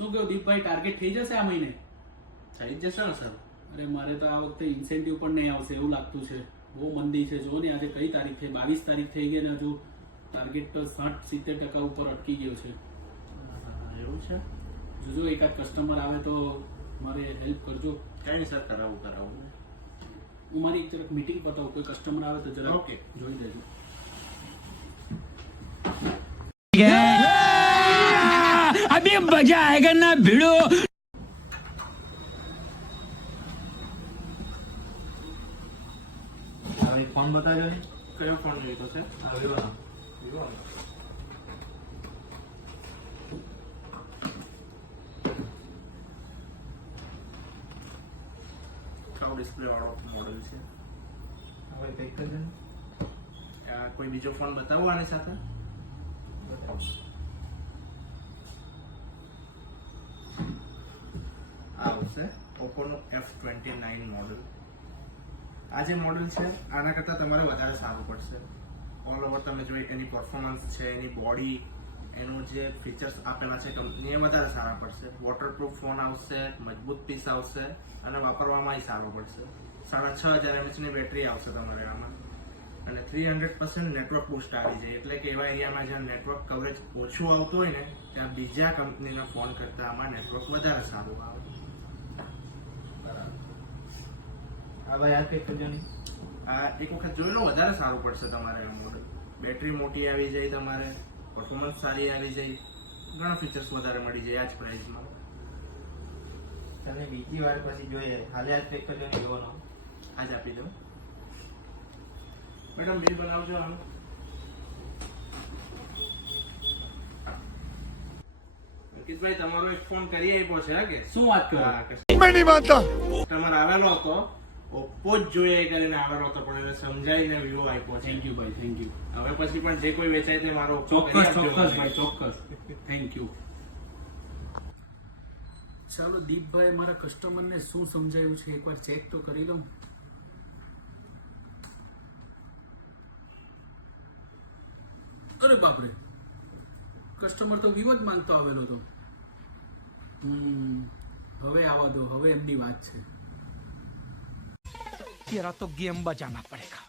શું કહ્યું દીપભાઈ, ટાર્ગેટ થઈ જશે આ મહિને? થઈ જ જશે ને સર. અરે મારે તો આ વખતે ઇન્સેન્ટિવ પણ નહીં આવશે એવું લાગતું છે. બહુ મંદી છે. જો ને આજે કઈ તારીખ થઈ? 22 તારીખ થઈ ગઈ ને હજુ ટાર્ગેટ તો 60-70% ઉપર અટકી ગયો છે. એવું છે? જોજો એકાદ કસ્ટમર આવે તો મારે હેલ્પ કરજો. કઈ નહીં સર, કરાવું. હું મારી એક જરાક મીટિંગ પતાવું. કોઈ કસ્ટમર આવે તો જરા ઓકે, જોઈ દેજો. अभी मजा आएगा ना भिड़ो. હવે ફોન બતાવ્યો ને. કયો ફોન લીધો છે? વિવો. કાઉ ડિસ્પ્લે વાળો મોડેલ છે. હવે પેક કરી દે. કોઈ બીજો ફોન બતાવો આની સાથે. આવશે Oppo નો F29 મોડેલ. આ જે મોડેલ છે આના કરતાં તમારે વધારે સારું પડશે. ઓલ ઓવર તમે જો એની પરફોર્મન્સ છે, એની બોડી, એનું જે ફીચર્સ આપેલા છે કંપની, એ વધારે સારા પડશે. વોટરપ્રૂફ ફોન આવશે, મજબૂત પીસ આવશે અને વાપરવામાં સારો પડશે. 6500 mAh ની બેટરી આવશે તમારે આમાં અને 300% નેટવર્ક બૂસ્ટ આવી જાય. એટલે કે એવા એરિયામાં જ્યાં નેટવર્ક કવરેજ ઓછું આવતું હોય ને ત્યાં બીજા કંપનીના ફોન કરતાં આમાં નેટવર્ક વધારે સારું આવે. આ ભાઈ આ પેક કરજો નહીં. આ એક વખત જોઈ લો, વધારે સારું પડશે તમારે આ મોડેલ. બેટરી મોટી આવી જાય, તમારે પરફોર્મન્સ સારી આવી જાય, ઘણા ફીચર્સ વધારે મળી જાય આ જ પ્રાઇસમાં. તમે બીજી વાર પછી જોઈએ. હાલે આજ પેક કરજો ને જોવાનો. આજ આપી દો મેડમ. બિલ બનાવજો આનું. અંકિતભાઈ તમારો એક ફોન કરી આપ્યો છે કે શું વાત કરો? मैं नहीं मानता. કસ્ટમર આવેલો હતો, ઓપ્પો જ જોઈએ કરીને આવેલો હતો, પણ એને સમજાવીને વિવો આપ્યો છે. થેન્ક યુ ભાઈ, થેન્ક યુ. હવે પછી પણ જે કોઈ વેચાય તે મારો Oppo કરી ચોક્કસ આપજો. ચોક્કસ ભાઈ, ચોક્કસ. Thank you. ચાલો દીપભાઈ મારા કસ્ટમરને શું સમજાયું છે એકવાર ચેક તો કરી લઉં. અરે બાપરે, કસ્ટમર તો વિવો જ માંગતો આવેલો હતો. હવે આવા દો, હવે એમની વાત છે. तेरा तो गेम बजाना पड़ेगा.